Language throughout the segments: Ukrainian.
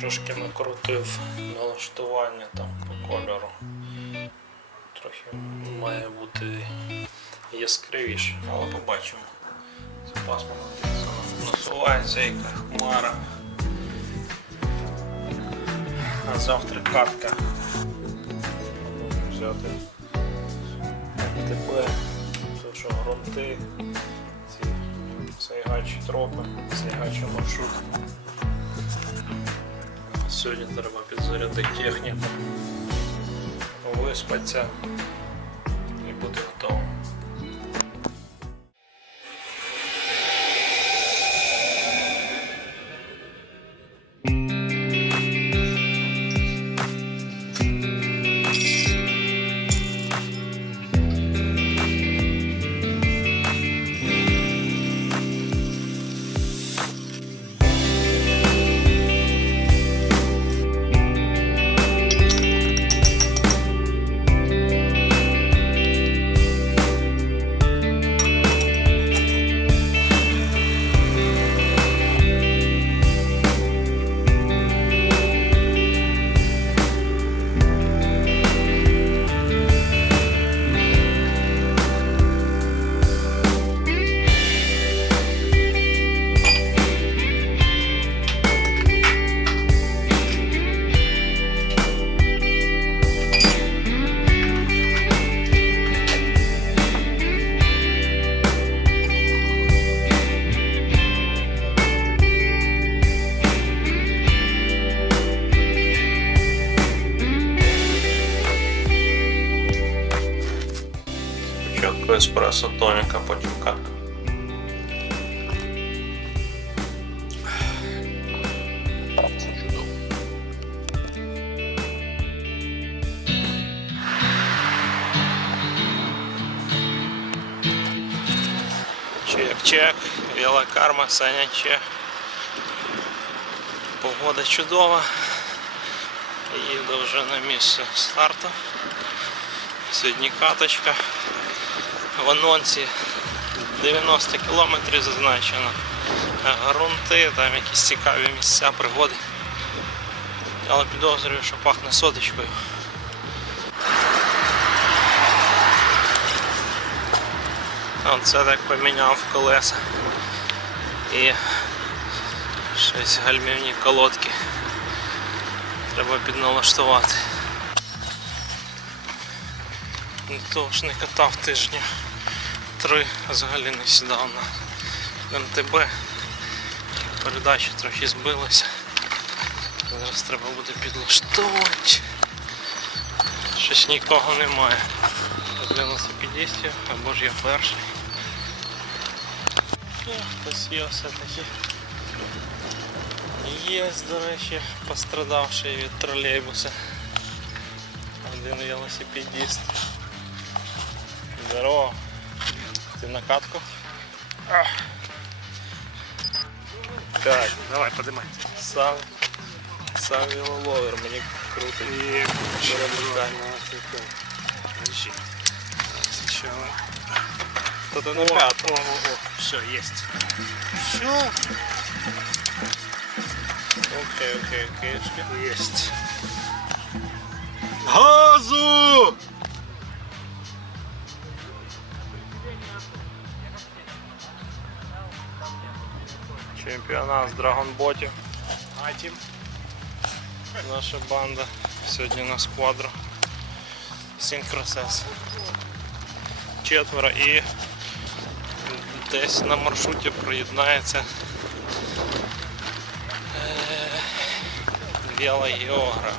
Трошки накрутив налаштування там по кольору. Трохи має бути яскравіше, але побачимо. Це пасмурно насувається яка хмара. А завтра катка. Можна Взяти МТП, тому що грунти, ці сайгачі тропи, сайгачі маршрут. Сьогодні треба підзарядити техніку, виспатися тоніка, потім катка. Це. Чек-чек, віла карма, Саня чек. Погода чудова. Їду вже на місце старту. Сьогодні каточка. В анонсі 90 кілометрів зазначено. Грунти, там якісь цікаві місця, пригоди. Але підозрюю, що пахне соточкою. Оце так поміняв колеса. І щось гальмівні колодки. Треба підналаштувати. Того ж не катав тижня три, взагалі не сідав на МТБ. Передача трохи збилася. Зараз треба буде підлаштовувати. Щось нікого немає. З велосипедистів або ж я перший. Хтось є все-таки. Є, до речі, пострадавший від тролейбуса. Один велосипедист. Здорово. Ты на катку? Так, Давай, поднимай. сам, сам велоловер, мені круто. И. Подожди. Сначала. Хто-то на О, п'ятку. о, о, о. Все, есть. Що? Окей, окей, окей. Есть. Газу! Чемпіонат з драгонботів. Атим. Наша банда сьогодні на сквадру. Синкросес. Четверо і десь на маршруті приєднається е, велогеограф.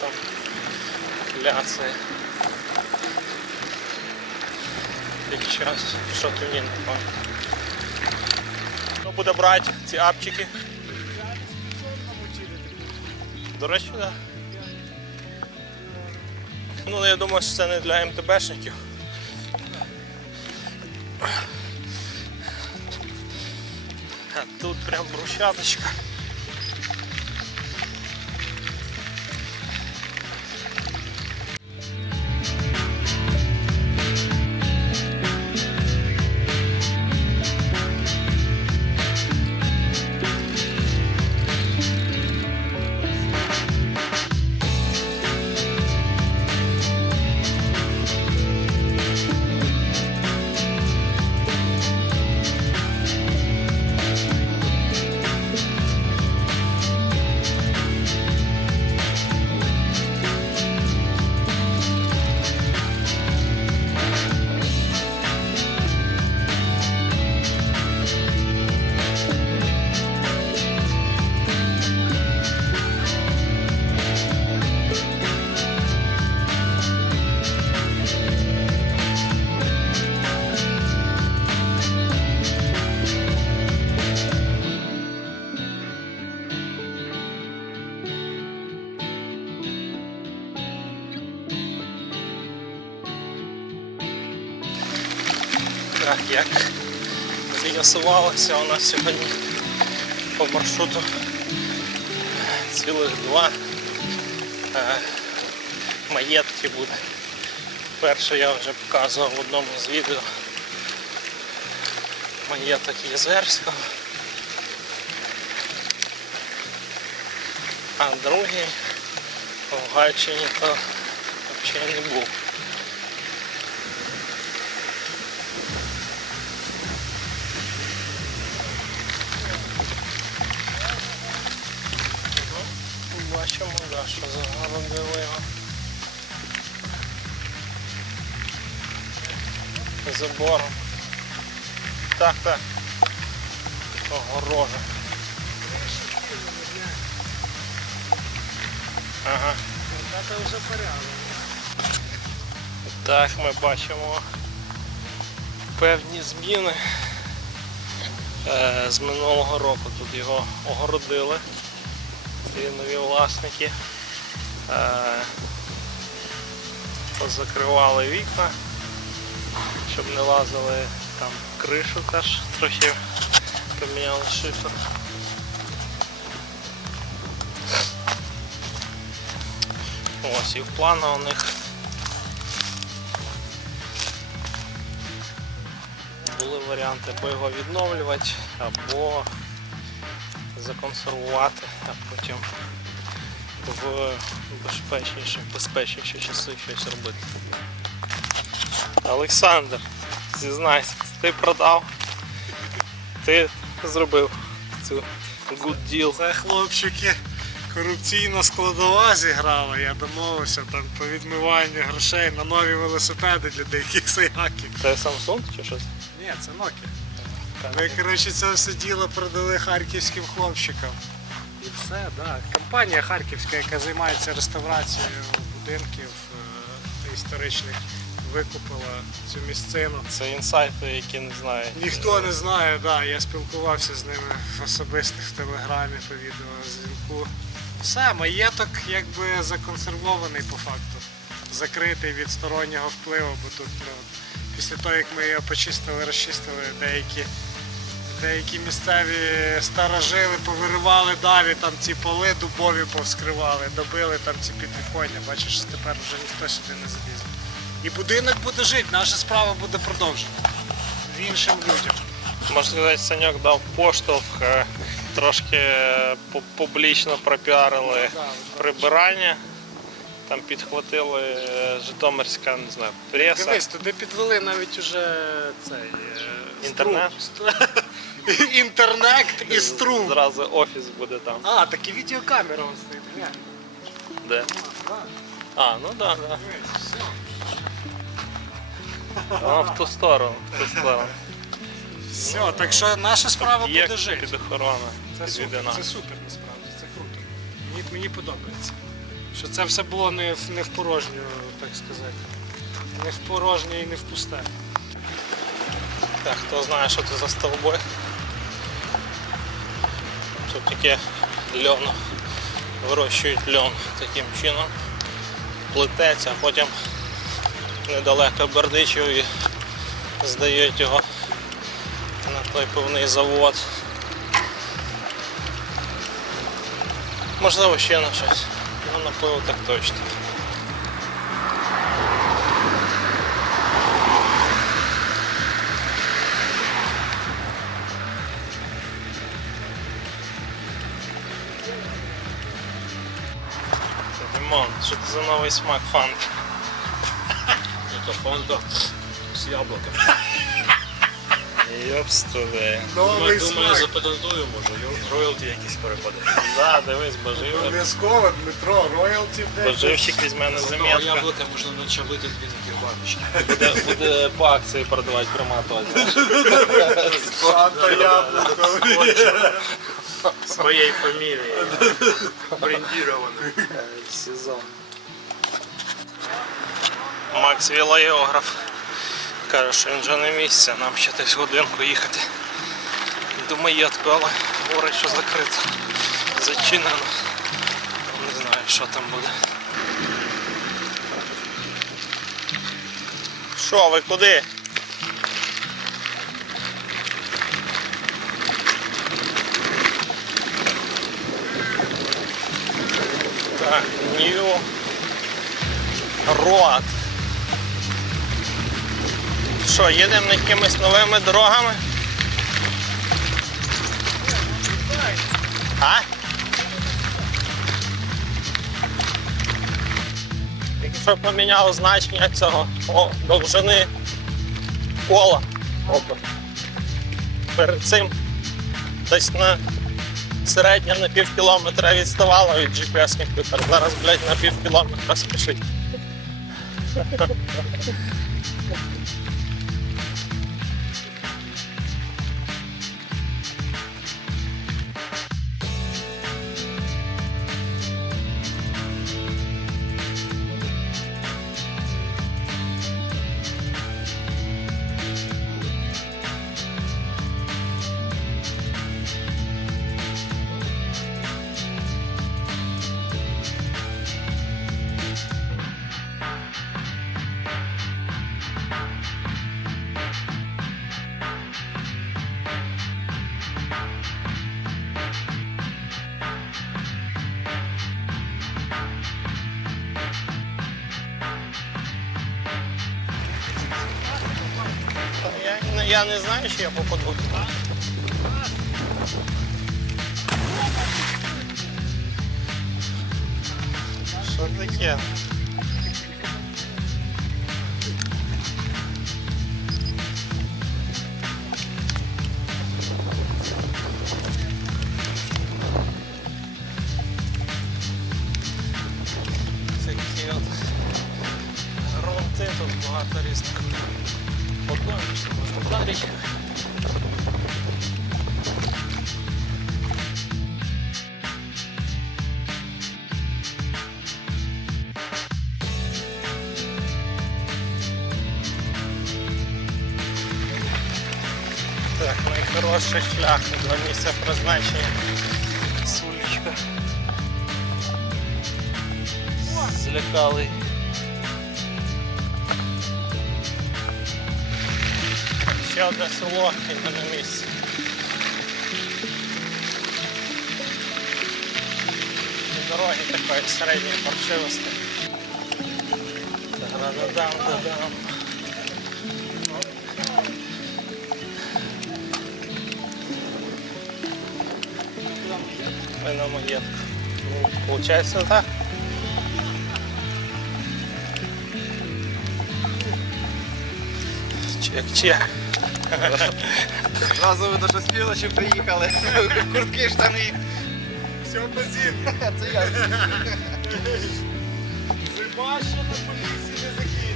Там кляцає. Під час то напевно. Буде брати ці апчики? До речі, так. Да. Ну, я думаю, що це не для МТБшників. А тут прям брусчаточка. Як з'ясувалося, у нас сьогодні по маршруту цілих два е, маєтки буде. Перше я вже показував в одному з відео маєток Єзерського. А другий в Гайчині то взагалі не був. Забором. Так, так. Огорожа. Ага. Так, ми бачимо певні зміни е, з минулого року. Тут його огородили. Ці нові власники. Е, позакривали вікна, щоб не лазили там кришу теж трохи поміняли шифер. Ось і в плану у них були варіанти або його відновлювати, або законсервувати, а потім в безпечніші, безпечніші часи щось робити. Олександр, зізнайся, ти продав, ти зробив цю good deal. Це хлопчики корупційна складова зіграла. Я домовився там по відмиванню грошей на нові велосипеди для деяких сояків. Це Samsung чи щось? Ні, це Nokia. Ми, коротше, це все діло продали харківським хлопчикам. І все, так. Да. Компанія харківська, яка займається реставрацією будинків е, історичних, викупила цю місцину. Це інсайти, які не знаю. Ніхто не знає, да, я спілкувався з ними в особистих в телеграмі по відеозвінку. Все, маєток якби законсервований по факту. Закритий від стороннього впливу, бо тут ну, після того, як ми його почистили, розчистили, деякі, деякі місцеві старожили повиривали далі, там ці поли дубові повскривали, добили там ці підвіконня. Бачиш, тепер вже ніхто сюди не залізе. І будинок буде жити, наша справа буде продовжена. В іншим людям. Можна сказати, Саньок дав поштовх, е, трошки е, публічно пропіарили прибирання. Там підхватили е, Житомирська, не знаю, преса. Дивись, туди підвели навіть уже цей Інтернет? Інтернет і струм. Зразу офіс буде там. А, так і відеокамера стоїть. Де? А, ну так, да, да. Все. В ту сторону. В ту сторону. Все, так що наша справа Є буде жити. під охорона. Це супер, підведена. це супер насправді, це круто. Мені, мені подобається. Що це все було не в, не в порожню, так сказати. Не в порожнє і не в пусте. Так, хто знає, що це за стовби. Тут таке льон. Вирощують льон таким чином. Плететься, а потім недалеко Бердичів і здають його на той певний завод. Можливо, ще на щось. Ну, напливу так точно. Димон, що це за новий смак фант? Это фанта с яблоком. Йопстуде. Новий Думаю, смак. запатентую, може, ро- роялті якісь перепаде. Да, дивись, божив. Обов'язково, Дмитро, роялті в день. Візьме на Одного замітку. яблука можна начавити дві таких баночки. Буде, буде по акції продавати приматувати. Фанта яблуко. Своєї фамілії. Брендіровано. Сезон. Макс велогеограф. Каже, що він вже на місці, нам ще десь годинку їхати до маєтку, але говорить, що закрито. Зачинено. Не знаю, що там буде. Що, ви куди? Так, Нью Роад. Що, їдемо якимись новими дорогами? А? Якщо поміняв значення цього о, довжини кола. Опа. Перед цим десь на середньо на пів кілометра відставала від GPS комп'ютера. Зараз, блядь, на пів кілометра спішить. Я, не- знаю, чи я попаду. Що таке? Ронти, тут багато різних подобається, можна далі. Так, найхороший шлях до місця призначення. Сулечка. Злякали. одне село і ми на місці. І Дороги такої середньої паршивості. Та-ра-да-дам, да-дам. Ми на маєтку. Ну, Получається так. Чек-чек. Зразу видно, що співачі приїхали. Куртки, штани. Все базін. Це я. Хіба що на поліції не закінчує.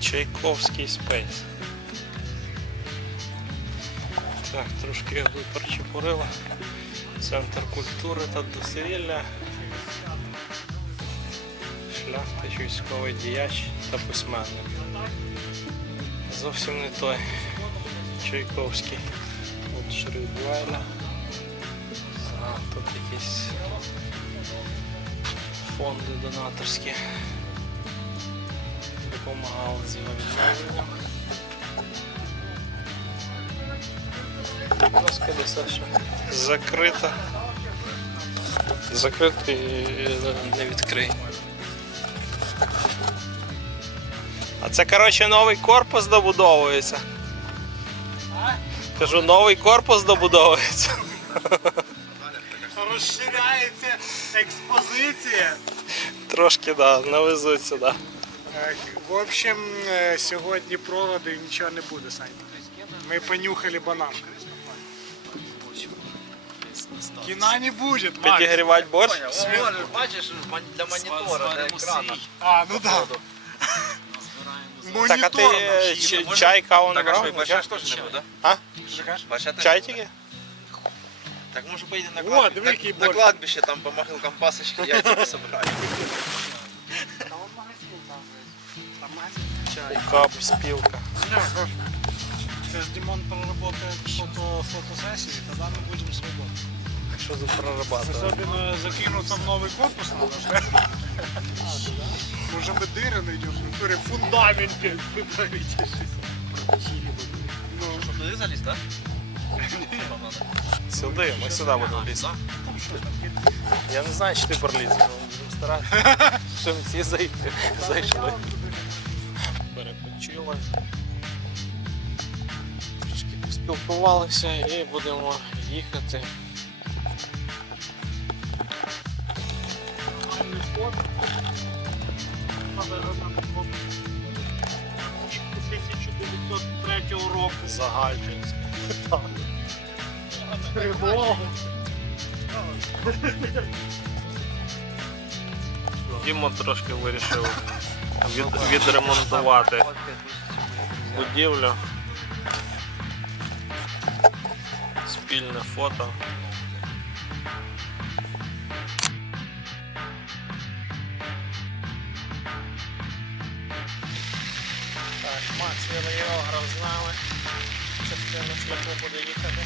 Чайковський спейс. Так, трошки я причепурила. Центр культури та дозвілля. Шляхтич, військовий діяч та письменник. Зовсім не той Чайковський. От Шридвайна. А, тут якісь фонди донаторські. Допомагали з його відновленням. Господи, Саша. Закрита. І не відкрий. А це, коротше, новий корпус добудовується. Кажу, новий корпус добудовується. Розширяється експозиція. Трошки, да, навезуть сюди. Так, В общем, е, сьогодні проводи нічого не буде, Сань. Ми понюхали банан. Кіна не буде, Макс. Підігрівати борщ. Можеш, бачиш, мон- для монітора, для екрана. А, ну да. Так, а ти Монітор е, наш. ч- чай, каву не Так, а що, брав? і бачиш теж не буде? А? Що кажеш? Бачиш, Чай тільки? Так може поїде на О, кладбище. диви, на, який на борщ. кладбище там по могилкам пасочки яйця пособирають. Кап, спілка. Сейчас Димон проработает фото, фотосессии, тогда мы будем свободны Що за прорабатувати? Особенно закинуться в новый корпус надо. Уже мы дыры найдем, в натуре в фундаменте выправить. Ну, Щоб туди заліз, так? Сюди, ми сюди будемо лізти. Я не знаю, чи ти проліз, але будемо старатися. Що ми всі зайти, зайшли. Перепочили. Трошки поспілкувалися і будемо їхати. 1903 року. Загальчинськ. Тривогу. Дімо трошки вирішив від, відремонтувати будівлю. Спільне фото. Відеограф з нами. Частину шляху буде їхати.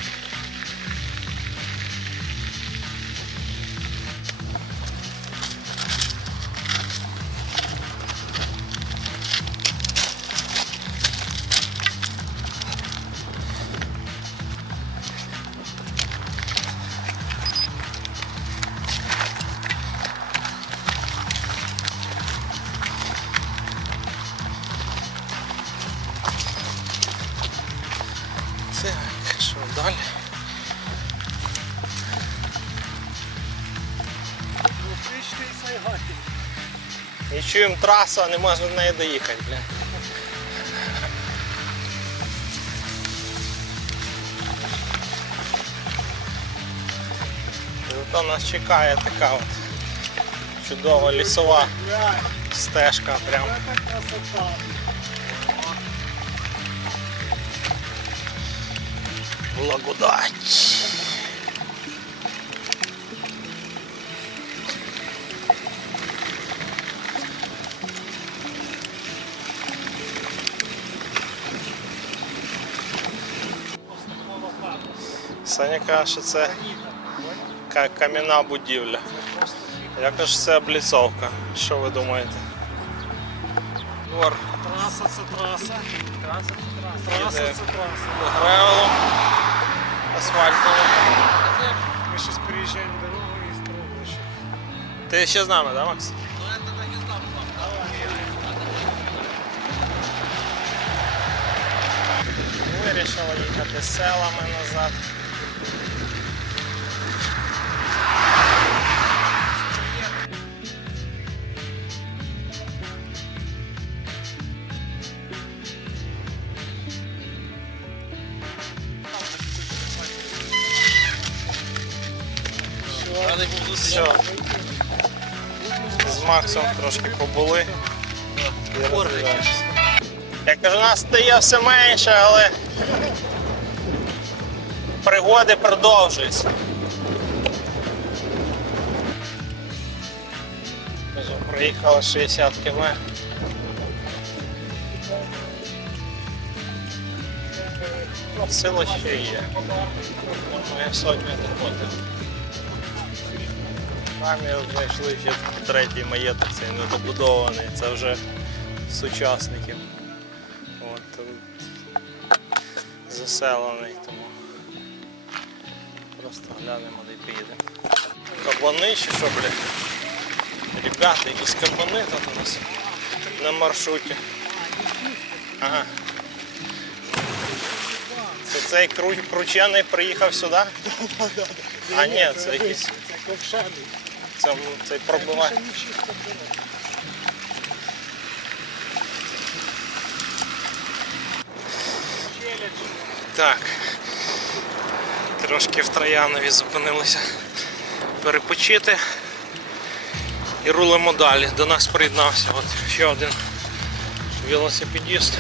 Чуємо трасу, не можемо в неї доїхати, бля. Зато нас чекає така от чудова лісова стежка прям. Це. Саня каже, що це кам'яна будівля. Я кажу, що це обліцовка. Що ви думаєте? Двор Траса це траса. Траса це траса. Траса це траса. гравелом, асфальтовим. Ми зараз переїжджаємо дорогу і в. Ти ще з нами, да, Макс? Вирішили їхати селами назад. Все. З Максом трошки побули. Я кажу, нас стає все менше, але пригоди продовжуються. Кажу, Проїхали 60 км. Село ще є. Моя сотня доходить. Самі знайшли ще третій маєток, цей недобудований, це вже сучасників. От, тут заселений, тому просто глянемо де поїдемо. Кабани чи що, бля? Ребята, якісь кабани тут у нас на маршруті. Ага. Це цей кру... кручений приїхав сюди? А ні, це якийсь. Це ковшений. Це, цей пробиває. Так. Трошки в Троянові зупинилися перепочити. І рулимо далі. До нас приєднався от ще один велосипедіст.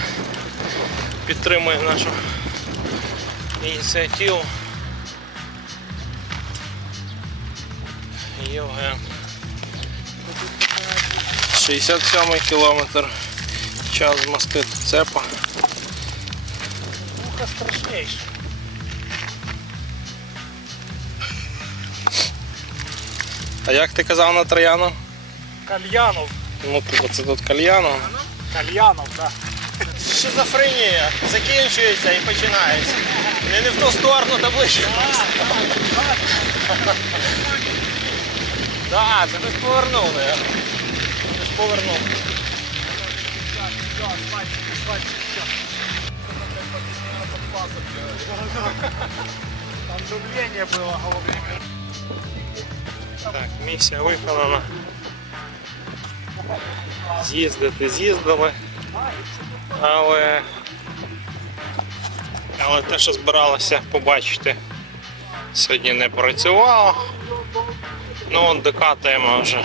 Підтримує нашу ініціативу. Євген. 67 кілометр. Час змастити цепа. Муха страшніша. А як ти казав на Трояну? Кальянов. Ну, типу, це тут кальяно. Кальянов, так. Шизофренія закінчується і починається. Не, не в ту сторону табличку. Так, це ж повернув, не? Ти ж повернув. Там давление было головне. Так, місія виконана. З'їздити з'їздили. Але. Але те, що збиралося побачити, сьогодні не працювало. Ну от докатаємо вже.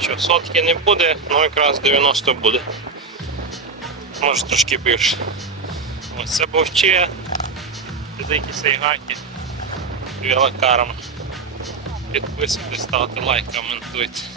Що, сотки не буде, ну якраз 90 буде. Може трошки більше. Ось це бовче, дикі сайгаки, велокаром. Підписуйтесь, ставте лайк, коментуйте.